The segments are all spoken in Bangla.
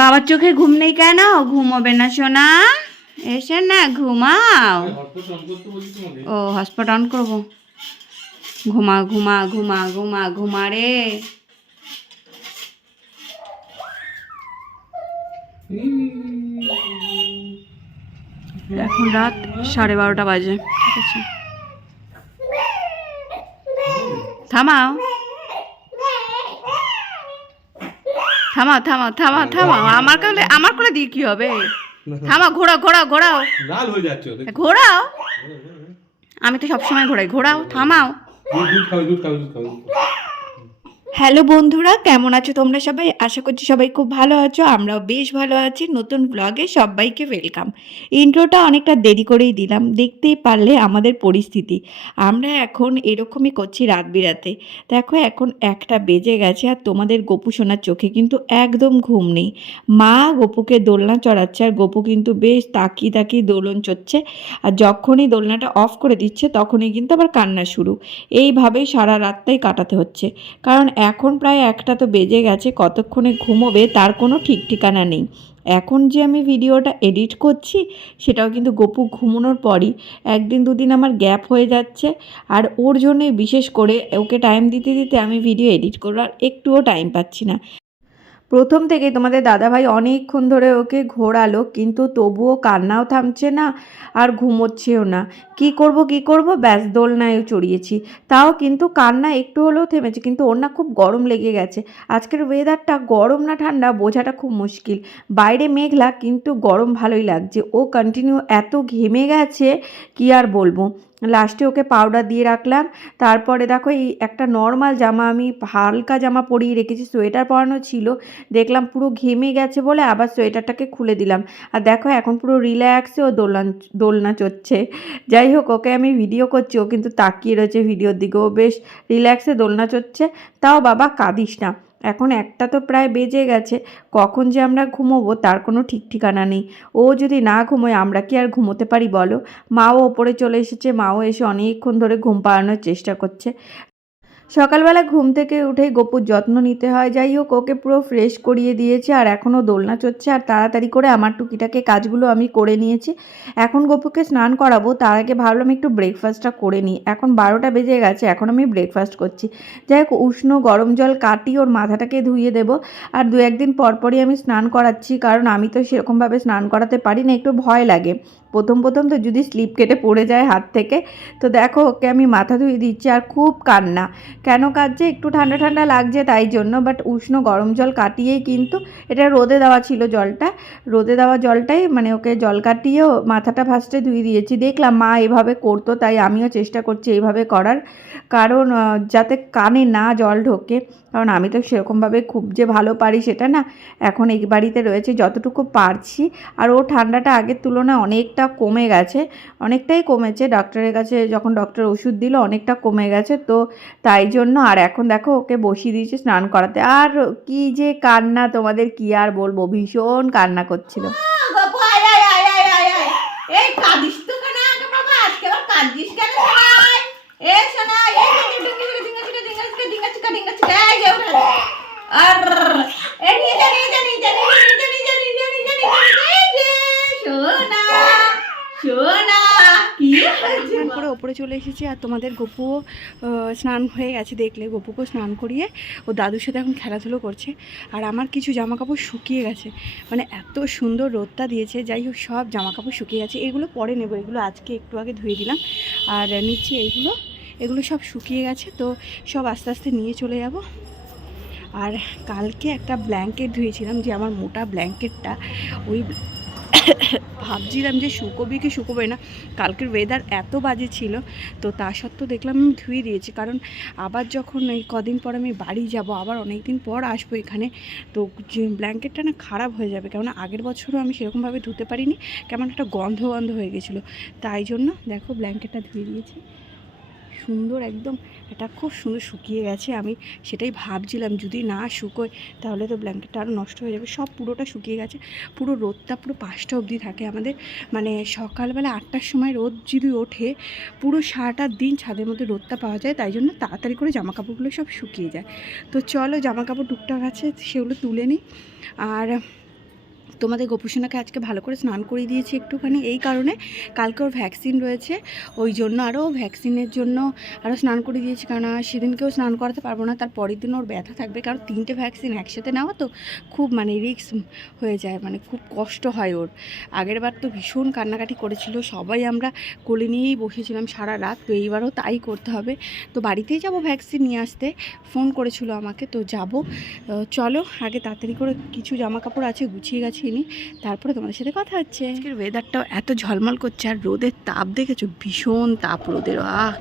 বাবার চোখে ঘুম নেই কেন? ঘুমোবে না সোনা? এসে না ঘুমাও। ও হটস্পট অন করবো? ঘুমা ঘুমা ঘুমা ঘুমা ঘুমা রে। এখন রাত 12:30 বাজে। ঠিক আছে, থামাও থামাও থামাও থামাও থামাও। আমার কোলে দিয়ে কি হবে? থামাও, ঘোরাও ঘোরাও ঘোরাও, লাল হয়ে যাচ্ছে ঘোরাও। আমি তো সবসময় ঘোরাই, ঘোরাও, থামাও। হ্যালো বন্ধুরা, কেমন আছো তোমরা সবাই? আশা করছি সবাই খুব ভালো আছো। আমরাও বেশ ভালো আছি। নতুন ব্লগে সবাইকে ওয়েলকাম। ইন্ট্রোটা অনেকটা দেরি করেই দিলাম, দেখতেই পারলে আমাদের পরিস্থিতি। আমরা এখন এরকমই করছি রাত বিরাতে। দেখো এখন 1টা বেজে গেছে আর তোমাদের গপু সোনার চোখে কিন্তু একদম ঘুম নেই। মা গপুকে দোলনা চড়াচ্ছে আর গপু কিন্তু বেশ তাকিয়ে তাকিয়ে দোলন চড়ছে। আর যখনই দোলনাটা অফ করে দিচ্ছে তখনই কিন্তু আবার কান্না শুরু। এইভাবেই সারা রাতটাই কাটাতে হচ্ছে। কারণ এখন প্রায় 1টা তো বেজে গেছে, কতক্ষণে ঘুমোবে তার কোনো ঠিক ঠিকানা নেই। এখন যে আমি ভিডিওটা এডিট করছি সেটাও কিন্তু গপু ঘুমানোর পরই। 1 দিন 2 দিন আমার গ্যাপ হয়ে যাচ্ছে আর ওর জন্যই বিশেষ করে ওকে টাইম দিতে দিতে আমি ভিডিও এডিট করার একটুও টাইম পাচ্ছি না। প্রথম থেকে তোমাদের দাদাভাই অনেকক্ষণ ধরে ওকে ঘোরালো, কিন্তু তবুও কান্নাও থামছে না আর ঘুমোচ্ছেও না। কি করব ব্যাস দোলনায় চড়িয়েছি, তাও কিন্তু কান্না একটু হলেও থেমেছে। কিন্তু ওর না খুব গরম লেগে গেছে। আজকের ওয়েদারটা গরম না ঠান্ডা বোঝাটা খুব মুশকিল। বাইরে মেঘলা কিন্তু গরম ভালোই লাগছে। ও কন্টিনিউ এত ঘেমে গেছে কি আর বলবো। লাস্টে ওকে পাউডার দিয়ে রাখলাম। তারপরে দেখো এই একটা নর্মাল জামা, আমি হালকা জামা পরিয়ে রেখেছি, সোয়েটার পরানো ছিল, দেখলাম পুরো ঘেমে গেছে বলে আবার সোয়েটারটাকে খুলে দিলাম। আর দেখো এখন পুরো রিল্যাক্সে ও দোলনা চড়ছে। যাই হোক, ওকে আমি ভিডিও করছি, ও কিন্তু তাকিয়ে রয়েছে ভিডিওর দিকে। ও বেশ রিল্যাক্সে দোলনা চড়ছে। তাও বাবা কাঁদিস না, এখন 1টা তো প্রায় বেজে গেছে, কখন যে আমরা ঘুমোবো তার কোনো ঠিক ঠিকানা নেই। ও যদি না ঘুমোয় আমরা কি আর ঘুমোতে পারি বলো? মাও ওপরে চলে এসেছে, মাও এসে অনেকক্ষণ ধরে ঘুম পাড়ানোর চেষ্টা করছে। সকালবেলা ঘুম থেকে উঠেই গপুর যত্ন নিতে হয়। যাই হোক, ওকে পুরো ফ্রেশ করিয়ে দিয়েছে আর এখনও দোলনা চড়ছে। আর তাড়াতাড়ি করে আমার টুকিটাকে কাজগুলো আমি করে নিয়েছি। এখন গপুকে স্নান করাবো, তার আগে ভাবলাম একটু ব্রেকফাস্টটা করে নিই। এখন 12টা বেজে গেছে, এখন আমি ব্রেকফাস্ট করছি। যাই হোক, উষ্ণ গরম জল কাটি ওর মাথাটাকে ধুইয়ে দেবো। আর 2-1 দিন পরই আমি স্নান করাচ্ছি, কারণ আমি তো সেরকমভাবে স্নান করাতে পারি না, একটু ভয় লাগে। প্রথম তো যদি স্লিপ কেটে পড়ে যায় হাত থেকে। তো দেখো ওকে আমি মাথা ধুয়ে দিচ্ছি আর খুব কান্না। কেন কাঁদছে? একটু ঠান্ডা ঠান্ডা লাগছে তাই জন্য। বাট উষ্ণ গরম জল কাটিয়েই কিন্তু, এটা রোদে দেওয়া ছিল জলটা, রোদে দেওয়া জলটাই মানে ওকে জল কাটিয়েও মাথাটা ফার্স্টে ধুয়ে দিয়েছি। দেখলাম মা এভাবে করতো, তাই আমিও চেষ্টা করছি এইভাবে করার, কারণ যাতে কানে না জল ঢোকে। কারণ আমি তো সেরকমভাবে খুব যে ভালো পারি সেটা না, এখন এই বাড়িতে রয়েছে যতটুকু পারছি। আর ও ঠান্ডাটা আগের তুলনায় অনেকটা কমে গেছে, অনেকটাই কমেছে। ডক্টরের কাছে যখন ডক্টর ওষুধ দিল অনেকটা কমে গেছে, তো তাই জন্য। আর এখন দেখো ওকে বসিয়ে দিয়েছে স্নান করাতে। আর কি যে কান্না, তোমাদের কি আর বলবো, ভীষণ কান্না করছিল। স্নান করে ওপরে চলে এসেছি আর তোমাদের গপুও স্নান হয়ে গেছে, দেখলে গপুকেও স্নান করিয়ে ও দাদুর সাথে এখন খেলাধুলো করছে। আর আমার কিছু জামা কাপড় শুকিয়ে গেছে, মানে এত সুন্দর রোদটা দিয়েছে। যাই হোক, সব জামা কাপড় শুকিয়ে গেছে, এগুলো পরে নেবো। এগুলো আজকে একটু আগে ধুয়ে দিলাম। আর নিচে এগুলো সব শুকিয়ে গেছে, তো সব আস্তে আস্তে নিয়ে চলে যাব। আর কালকে একটা ব্ল্যাঙ্কেট ধুয়েছিলাম, যে আমার মোটা ব্ল্যাঙ্কেটটা, ওই ভাবছিলাম যে শুকোবে কি শুকোবে না। কালকের ওয়েদার এত বাজে ছিল, তো তা সত্ত্বেও দেখলাম আমি ধুয়ে দিয়েছি। কারণ আবার যখন এই কদিন পর আমি বাড়ি যাব, আবার অনেক দিন পর আসবো এখানে, তো যে ব্ল্যাঙ্কেটটা না খারাপ হয়ে যাবে। কেননা আগের বছরও আমি সেরকমভাবে ধুতে পারিনি, কেমন একটা গন্ধ হয়ে গেছিলো। তাই জন্য দেখো ব্ল্যাঙ্কেটটা ধুয়ে দিয়েছি, সুন্দর একদম, এটা খুব সুন্দর শুকিয়ে গেছে। আমি সেটাই ভাবছিলাম যদি না শুকোয় তাহলে তো ব্ল্যাঙ্কেটটা আরও নষ্ট হয়ে যাবে। সব পুরোটা শুকিয়ে গেছে, পুরো রোদটা পুরো 5টা অবধি থাকে আমাদের, মানে সকালবেলা 8টার সময় রোদ যদি ওঠে পুরো সারাটা দিন ছাদের মধ্যে রোদটা পাওয়া যায়। তাই জন্য তাড়াতাড়ি করে জামাকাপড়গুলো সব শুকিয়ে যায়। তো চলো জামাকাপড় টুকটাক আছে সেগুলো তুলে নিই। আর তোমাদের গোপুসোনাকে আজকে ভালো করে স্নান করিয়ে দিয়েছি একটুখানি, এই কারণে কালকে ওর ভ্যাকসিন রয়েছে, ওই জন্য আরও ভ্যাকসিনের জন্য আরও স্নান করিয়ে দিয়েছি। কারণ সেদিনকেও স্নান করাতে পারবো না, তার পরের দিন ওর ব্যথা থাকবে, কারণ 3টে ভ্যাকসিন একসাথে নেওয়া তো খুব মানে রিস্ক হয়ে যায়, মানে খুব কষ্ট হয় ওর। আগের বার তো ভীষণ কান্নাকাটি করেছিল, সবাই আমরা কোলে নিয়েই বসেছিলাম সারা রাত, তো এইবারও তাই করতে হবে। তো বাড়িতেই যাব ভ্যাকসিন নিয়ে আসতে, ফোন করেছিল আমাকে, তো যাব। চলো আগে তাড়াতাড়ি করে কিছু জামা কাপড় আছে গুছিয়ে গাছিয়ে নিই, তারপরে তোমাদের সাথে কথা হচ্ছে। আজকের ওয়েদারটাও এত ঝলমল করছে, আর রোদের তাপ দেখেছো, ভীষণ তাপ রোদের,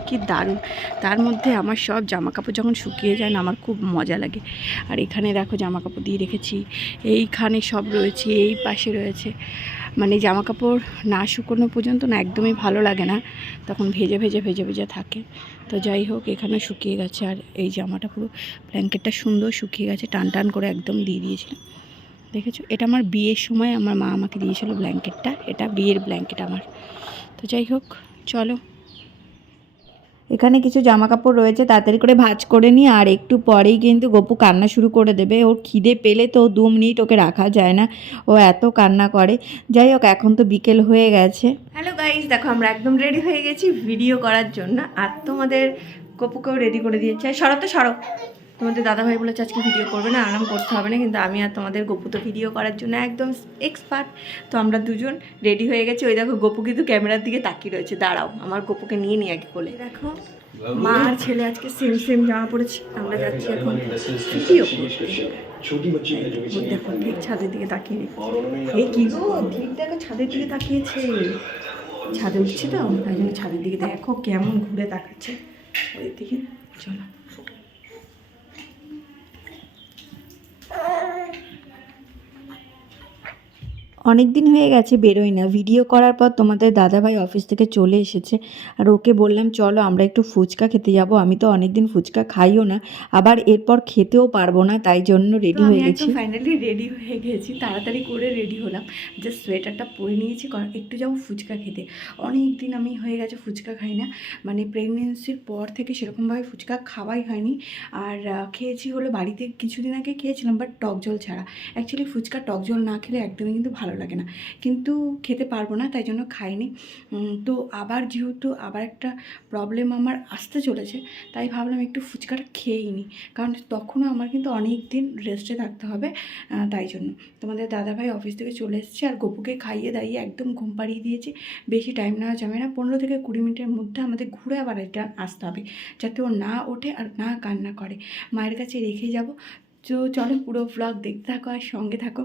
কি দারুণ। তার মধ্যে আমার সব জামা কাপড় যখন শুকিয়ে যায় না, আমার খুব মজা লাগে। আর এখানে দেখো জামা কাপড় দিয়ে রেখেছি, এইখানে সব রয়েছে, এই পাশে রয়েছে। মানে জামা কাপড় না শুকোনো পর্যন্ত না একদমই ভালো লাগে না, তখন ভেজে ভেজে ভেজে ভেজে থাকে। তো যাই হোক, এখানে শুকিয়ে গেছে, আর এই জামাটা পুরো ব্ল্যাঙ্কেটটা সুন্দর শুকিয়ে গেছে, টান টান করে একদম দিয়ে দিয়েছিলাম। দেখেছো, এটা আমার বিয়ের সময় আমার মা আমাকে দিয়েছিল ব্ল্যাঙ্কেটটা, এটা বিয়ের ব্ল্যাঙ্কেট আমার। তো যাই হোক চলো, এখানে কিছু জামা কাপড় রয়েছে, তাড়াতাড়ি করে ভাঁজ করে নিই, আর একটু পরেই কিন্তু গপু কান্না শুরু করে দেবে। ওর খিদে পেলে তো 2 মিনিট ওকে রাখা যায় না, ও এত কান্না করে। যাই হোক, এখন তো বিকেল হয়ে গেছে। হ্যালো গাইস, দেখো আমরা একদম রেডি হয়ে গেছি ভিডিও করার জন্য, আর তোমাদের গপুকেও রেডি করে দিয়েছে। সরো তো সরো, তোমাদের দাদাভাই বলেছে আজকে ভিডিও করবে না, আরাম করতে হবে না, কিন্তু আমি আর তোমাদের গপু তো ভিডিও করার জন্য একদম এক্সপার্ট। তো আমরা দুজন রেডি হয়ে গেছি। ওই দেখো গপু কিন্তু ক্যামেরার দিকে তাকিয়ে রয়েছে, দাঁড়াও আমার গপুকে নিয়ে নিই আগে কোলে। দেখো মা আর ছেলে আজকে সেম সেম জামা পড়েছি, আমরা যাচ্ছি এখন ভিডিও করতে। দেখো ঠিক ছাদের দিকে তাকিয়ে, এই কি গো, ঠিক দেখো ছাদের দিকে তাকিয়েছে, ছাদে উঠছি তো তাই জন্য ছাদের দিকে দেখো কেমন ঘুরে তাকাচ্ছে ওই দিকে। চলো অনেক দিন হয়ে গেছে বেরোই না, ভিডিও করার পর তোমাদের দাদাভাই অফিস থেকে চলে এসেছে, আর ওকে বললাম চলো আমরা একটু ফুচকা খেতে যাব। আমি তো অনেক দিন ফুচকা খাইও না, আবার এরপর খেতেও পারবো না, তাই জন্য রেডি হয়ে গেছি। ফাইনালি রেডি হয়ে গেছি, তাড়াতাড়ি করে রেডি হলাম, জাস্ট সোয়েটারটা পরে নিয়েছি, একটু যাবো ফুচকা খেতে। অনেক দিন আমি হয়ে গেছে ফুচকা খাই না, মানে প্রেগনেন্সির পর থেকে সেরকমভাবে ফুচকা খাওয়াই হয়নি। আর খেয়েছি হলো বাড়িতে কিছুদিন আগে খেয়েছিলাম, বাট টক জল ছাড়া। অ্যাকচুয়ালি ফুচকা টক জল না খেলে একদমই কিন্তু ভালো লাগে না, কিন্তু খেতে পারবো না তাই জন্য খাইনি। তো আবার যেহেতু আবার একটা প্রবলেম আমার আসতে চলেছে, তাই ভাবলাম একটু ফুচকাটা খেয়েই নিই, কারণ তখনও আমার কিন্তু অনেক দিন রেস্টে থাকতে হবে। তাই জন্য তোমাদের দাদাভাই অফিস থেকে চলে এসেছে, আর গপুকে খাইয়ে দাইয়ে একদম ঘুম পাড়িয়ে দিয়েছি। বেশি টাইম নেওয়া যাবে না, 15 থেকে 20 মিনিটের মধ্যে আমাদের ঘুরে আবার রিটার্ন আসতে হবে, যাতে ও না ওঠে আর না কান্না করে। মায়ের কাছে রেখে যাব। তো চলো পুরো ব্লগ দেখতে থাকো আর সঙ্গে থাকো।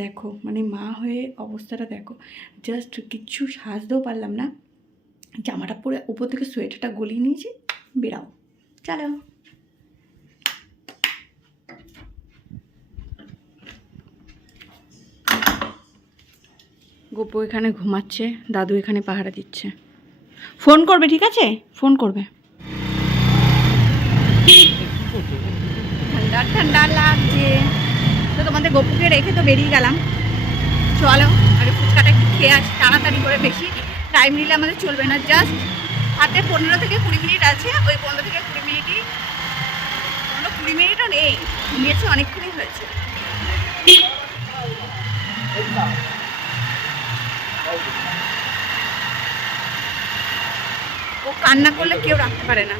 দেখো মানে মা হয়ে অবস্থাটা দেখো, জাস্ট কিচ্ছু সাজতেও পারলাম না, জামাটা পরে উপর থেকে সোয়েটারটা গলিয়ে নিয়েছি, বেরাও চলো। গপু এখানে ঘুমাচ্ছে, দাদু এখানে পাহারা দিচ্ছে। ফোন করবে, ঠিক আছে, ফোন করবে। ঠান্ডা ঠান্ডা লাগছে, তো তোমাদের গপুকে রেখে তো বেরিয়ে গেলাম। চলো আগে ফুচকাটা একটু খেয়ে আসি তাড়াতাড়ি করে, বেশি টাইম নিলে আমাদের চলবে না, জাস্ট হাতে 15 থেকে 20 মিনিট আছে, ওই 15 থেকে 20 মিনিটই, 20 মিনিটও নেই, নিয়েছে অনেকক্ষণই হয়েছে। ও কান্না করলে কেউ রাখতে পারে না।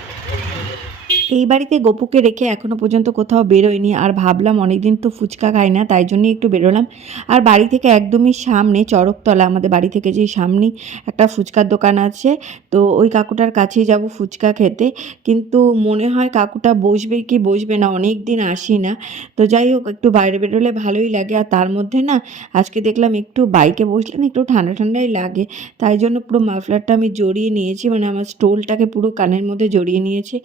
এই বাড়িতে গপুকে রেখে এখনও পর্যন্ত কোথাও বেরোয়নি, আর ভাবলাম অনেকদিন তো ফুচকা খাই না, তাই জন্যই একটু বেরোলাম। আর বাড়ি থেকে একদমই সামনে চড়কতলা, আমাদের বাড়ি থেকে যে সামনেই একটা ফুচকার দোকান আছে, তো ওই কাকুটার কাছেই যাব ফুচকা খেতে। কিন্তু মনে হয় কাকুটা বসবে কি বসবে না, অনেক দিন আসি না। তো যাই হোক, একটু বাইরে বেরোলে ভালোই লাগে, আর তার মধ্যে না আজকে দেখলাম একটু বাইকে বসলে না একটু ঠান্ডা ঠান্ডাই লাগে, তাই জন্য পুরো মাফলারটা আমি জড়িয়ে নিয়েছি, মানে আমার স্টোলটাকে পুরো কানের মধ্যে জড়িয়ে নিয়েছি।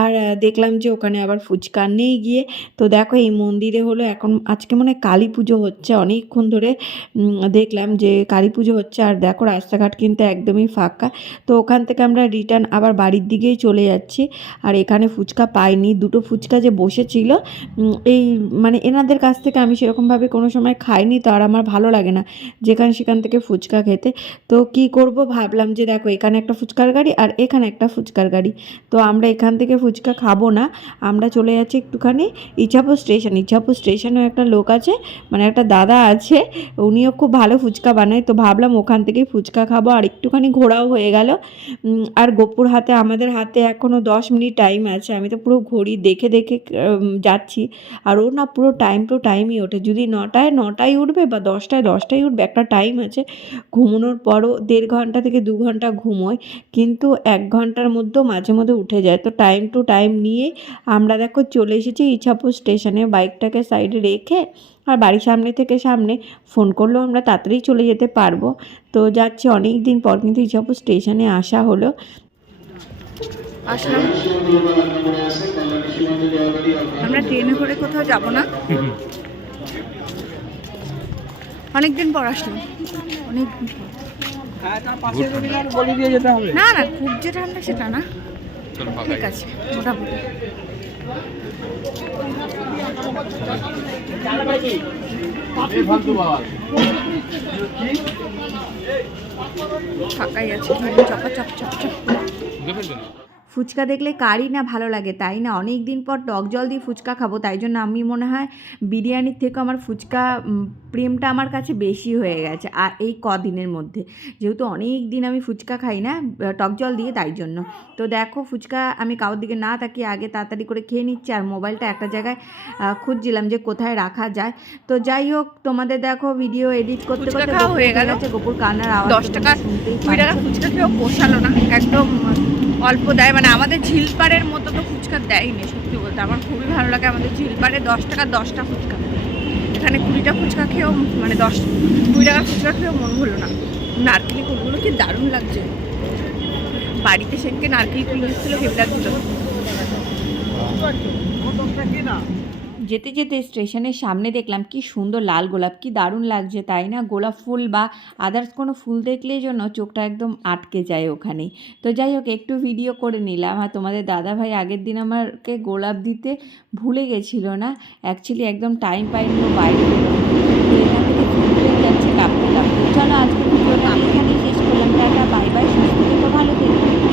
আর দেখলাম যে ওখানে আবার ফুচকা নেই গিয়ে। তো দেখো এই মন্দিরে হলো এখন আজকে মনে হয় কালী পুজো হচ্ছে, অনেকক্ষণ ধরে দেখলাম যে কালী পুজো হচ্ছে, আর দেখো রাস্তাঘাট কিন্তু একদমই ফাঁকা। তো ওখান থেকে আমরা রিটার্ন আবার বাড়ির দিকেই চলে যাচ্ছি। আর এখানে ফুচকা পাইনি, দুটো ফুচকা যে বসেছিল এই মানে এনাদের কাছ থেকে আমি সেরকমভাবে কোনো সময় খাইনি, তো আর আমার ভালো লাগে না যেখানে সেখান থেকে ফুচকা খেতে। তো কি করব ভাবলাম যে দেখো এখানে একটা ফুচকার গাড়ি আর এখানে একটা ফুচকার গাড়ি, তো আমরা এখান থেকে ফুচকা ফুচকা খাবো না, আমরা চলে যাচ্ছি একটুখানি ইছাপুর স্টেশন। ইছাপুর স্টেশনেও একটা লোক আছে, মানে একটা দাদা আছে, উনিও খুব ভালো ফুচকা বানায়। তো ভাবলাম ওখান থেকেই ফুচকা খাবো, আর একটুখানি ঘোরাও হয়ে গেল। আর গোপুর হাতে, আমাদের হাতে এখনও 10 মিনিট টাইম আছে। আমি তো পুরো ঘড়ি দেখে দেখে যাচ্ছি, আর ও না পুরো টাইম টু টাইমই ওঠে। যদি 9টায় উঠবে বা 10টায় উঠবে, একটা টাইম আছে। ঘুমানোর পরও 1.5 ঘন্টা থেকে 2 ঘন্টা ঘুমোয়, কিন্তু 1 ঘন্টার মধ্যেও মাঝে মধ্যে উঠে যায়। তো টাইম টু টাইম নিয়ে আমরা দেখো চলে এসেছি ইছাপুর স্টেশনে। বাইকটাকে সাইডে রেখে, আর বাড়ির সামনে থেকে সামনে, ফোন করলেও আমরা তাড়াতাড়ি চলে যেতে পারবো। তো যাচ্ছি, অনেক দিন পর কিন্তু ইছাপুর স্টেশনে আসা হলো। আসলাম, আমরা ট্রেনে করে কোথাও যাব না, অনেকদিন পর আসলাম, অনেক না না খুব যে ঠান্ডা সেটা না, ঠিক আছে মোটামুটি। ফাঁকাই আছে, চাপা চাপ চাপ চাপ। ফুচকা দেখলে কারই না ভালো লাগে, তাই না? অনেক দিন পর টক জল দিয়ে ফুচকা খাবো, তাই জন্য আমি মনে হয় বিরিয়ানির থেকে আমার ফুচকা প্রেমটা আমার কাছে বেশি হয়ে গেছে। আর এই কদিনের মধ্যে, যেহেতু অনেক দিন আমি ফুচকা খাই না টক জল দিয়ে, তাই জন্য। তো দেখো ফুচকা আমি কারোর দিকে না তাকিয়ে আগে তাড়াতাড়ি করে খেয়ে নিচ্ছি, আর মোবাইলটা একটা জায়গায় খুঁজছিলাম যে কোথায় রাখা যায়। তো যাই হোক, তোমাদের দেখো ভিডিও এডিট করতে করতে হয়ে গেছে, গোপুর কান্নার আওয়াজ। 10 টাকা 20 টাকা ফুচকা খেয়েও পোষালো না, একদম অল্প দেয়। মানে আমাদের ঝিলপাড়ের মতো তো ফুচকা দেয়নি, সত্যি বলতে আমার খুবই ভালো লাগে আমাদের ঝিলপাড়ে 10 টাকা 10টা ফুচকা। এখানে 20টা ফুচকা খেয়েও, মানে 20 টাকার ফুচকা খেয়েও মন হলো না। নারকেলি কুলগুলো কি দারুণ লাগছে, বাড়িতে সেদিকে নারকেলি কুল এসেছিলো, ভেবে লাগছিল। যেতে যেতে স্টেশনের সামনে দেখলাম কি সুন্দর লাল গোলাপ, কি দারুণ লাগছে, তাই না? গোলাপ ফুল বা আদার্স কোনো ফুল দেখলেই জন্য চোখটা একদম আটকে যায় ওখানেই। তো যাই হোক, একটু ভিডিও করে নিলাম। আর তোমাদের দাদাভাই আগের দিন আমাকে গোলাপ দিতে ভুলে গেছিলো না, অ্যাকচুয়ালি একদম টাইম পাইনি ও বাইরে বেরোনো। তো এখান থেকে ঘুরতে যাচ্ছে কাঁপতে কাঁপতে। চলো আজকে ভিডিওটা আমি এখানেই শেষ করলাম, টাটা বাই বাই, সুস্থ থেকো, ভালো থেকো।